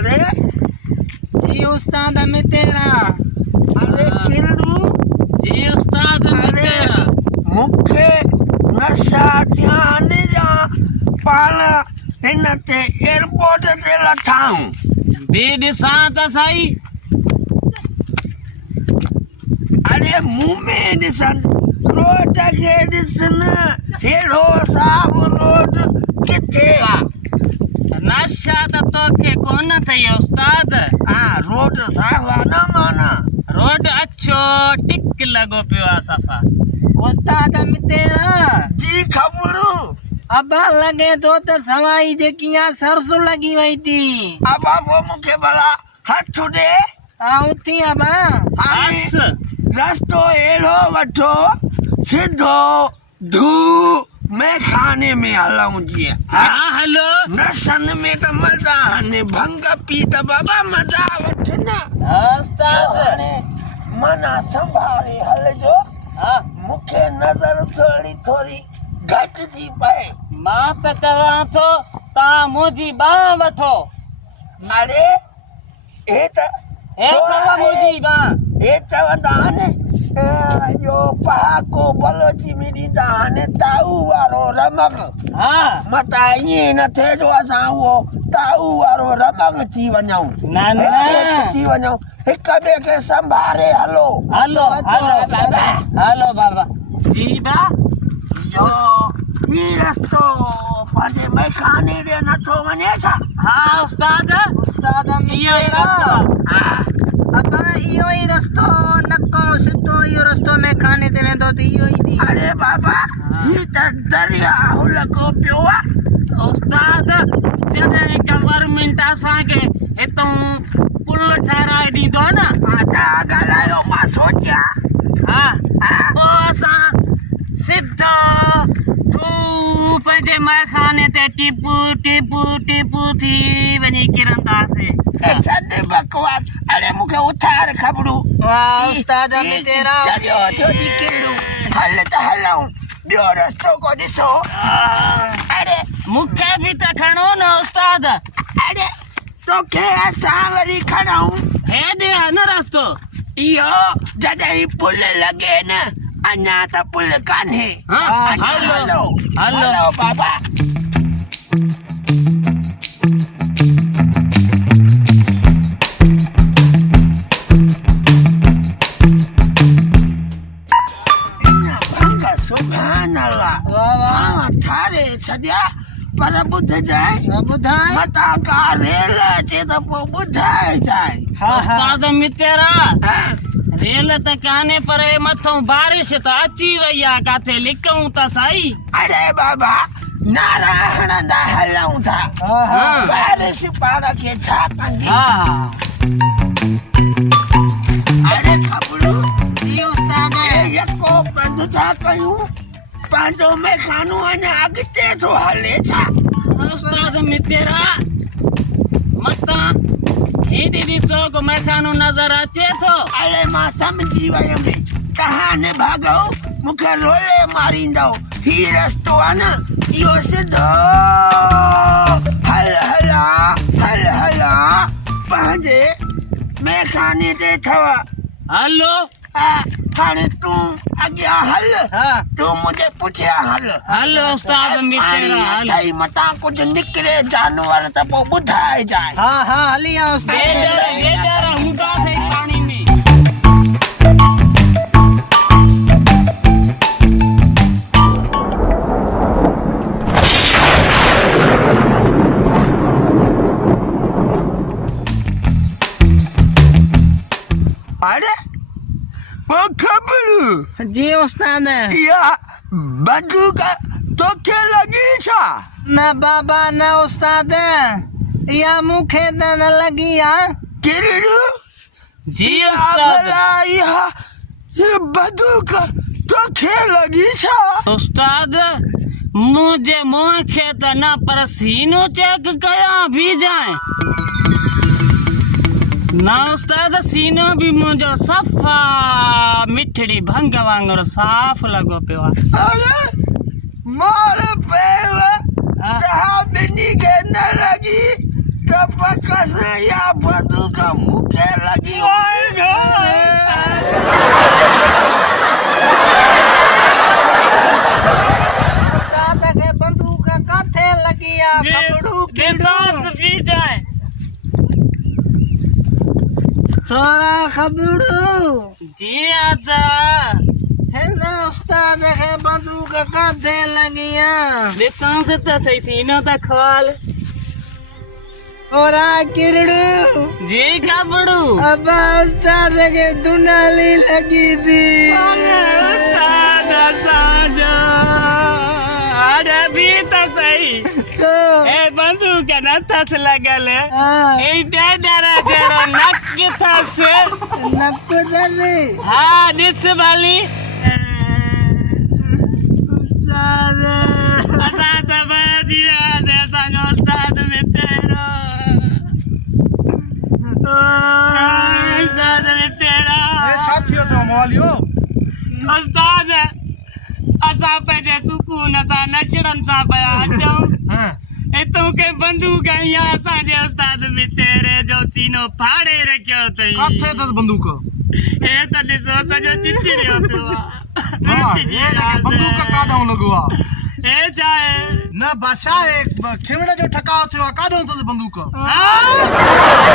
अरे जी उस्ताद में तेरा अरे फिरू जी उस्ताद अरे तेरा मूंखे नशा ध्यान जा पाण हिन ते एयरपोर्ट ते लथाऊं बे ॾिसां त सही अरे मुंह में ॾिसन रोड खे ॾिसन हेड़ो साफ रोड किथे आहे नशा त तोखे कोन अथई उस्ताद हा रोड साफ आहे न माना रोड अच्छो टिक लॻो पियो आहे सफ़ा उस्ताद में तेरा जी ख़बरूं अब लगे तो सवाई जेकी आ सरसों लगी वही थी अब वो मूंखे भला हथ ॾे उथी अब हाणे बस रस्तो अहिड़ो वठो सिधो धू में खाने में हलूं जीअं हा हलो नशन में त मज़ा हाणे भंग पी त बाबा मज़ा वठ न उस्ताद हाणे मना संभाले हलजो हा मूंखे नज़र थोड़ी घटि थी पए मां त चवां थो तव्हां मुंहिंजी बांह वठो अरे हे त हे अथव मुंहिंजी बांह हे चवंदा आहिनि इहो पहाको बलोची में ॾींदा आहिनि ताऊ वारो रमग हा मता ईअं न थिए जो असां उहो ताऊ वारो रमग थी वञूं न न थी वञूं हिक ॿिए खे संभाले हलो हलो हलो बाबा हलो बाबा जी बा यो ही रस्तो पंहिंजे मैखाने ॾे नथो वञे छा हा उस्ताद उस्ताद में इहो ई तेरा रस्तो आहे। अब इहो ही रस्तो नको सिधो इहो रस्तो में खाने ते वेंदो त इहो ही थी अरे बाबा ही त दरियाहु लॻो पियो आहे उस्ताद जॾहिं गवर्नमेंट असांखे हितां पुल ठाराए ॾींदो न आता ॻाल्हायो मां सोचिया हा पोइ असां सिधा पंहिंजे मैखाने ते टिपू टिपू टिपू थी वञी किरंदासीं छॾ बकवास अरे मूंखे उथार ख़बरूं वाह उस्ताद में तेरा चरियो थियो थी किरड़ू हल त हलूं ॿियो रस्तो को ॾिसो अरे मूंखे बि त खणो न उस्ताद अरे तोखे असां वरी खणूं हेॾे आहे न रस्तो इहो जॾहिं पुल लॻे न अञा त पुल कान्हे हा अञा हलो हलो हलो बाबा सुभान अल्लाह वाह वाह मां ठारे छॾिया पर ॿुधजांइ ॿुधाए मता का रेल अचे त पोइ ॿुधाइजांइ हा हा उस्ताद मितेरा रेल त कान्हे पर मथां बारिश त अची वई आहे काथे लिकऊं त सही अरे बाबा नारा हणंदा हलूं था हा बारिश पाण खे छा कंदी हा अरे ख़बरूं जी उस्ताद यको पंध था कयूं पंहिंजो मैखानो अञा अॻिते थो हले छा उस्ताद मितेरा मथां हेॾे ॾिसो को मैखानो नज़र अचे थो अरे मां सम्झी वयमि कहां न भागो मूंखे रोले मारींदो ही रस्तो आहे न इहो सिधो हल हला हल हला पंहिंजे मैखाने ते अथव हलो हाणे तूं अॻियां हल हा तूं मुंहिंजे पुठियां हल हलो उस्ताद मितेरा हलो अथई मतां कुझु निकिरे जानवर त पोइ ॿुधाइजांइ हा हा हली आ उस्ताद बेडर हूंदासीं पाणी में अरे वो ख़बर जी उस्ताद या बंदूक तोखे लगी छा न बाबा न उस्ताद या मूंखे त न लगी आ किरड़ू जी या उस्ताद भला ये बंदूक तोखे लगी छा उस्ताद मुंहिंजे मुंहं खे त न पर सीनो चेक कयां भी जाए ना उस्ताद सीनो भी मुंहिंजो सफ़ा मिठड़ी भंग वांगुरु साफ़ लॻो पियो आहे अरे मोर पेव तव्हां ॿिन्ही खे न लॻी टपकस या बंदूक मुखे लगी उस्ताद के बंदूक काथे लगी आ खबड़ू सांस पी जाए छोरा खबड़ू जी आजा हेलो उस्ताद के बंदूक काथे लगी आ सांस तो सही सीना तक खोल और आ किरड़ू जी खबड़ू अब उस्ताद के दुनाली लगी थी अरे भी तो सही तो ए बंदूक न थस लगल हाँ ए डरा जरा नक थस नक्को जल्दी हाँ दिस वाली उस्ताद असां बाजी में असांजो उस्ताद में तेरो उस्ताद में तेरा छा थियो तो मौलियो उस्ताद असां पंहिंजे सुकून सां नशड़नि सां पिया अचूं हां हितों के बंदूक या असांजे उस्ताद में तेरे जो सीनो फाड़े रखियो अथई काथे तस बंदूक हे त ॾिसो सॼो चिचिरियो पियो आहे हां ये लगे बंदूक काडो लगवा हे छा आहे न बादशाह एक खेवड़े जो ठकाव थियो काडो तस बंदूक हाँ?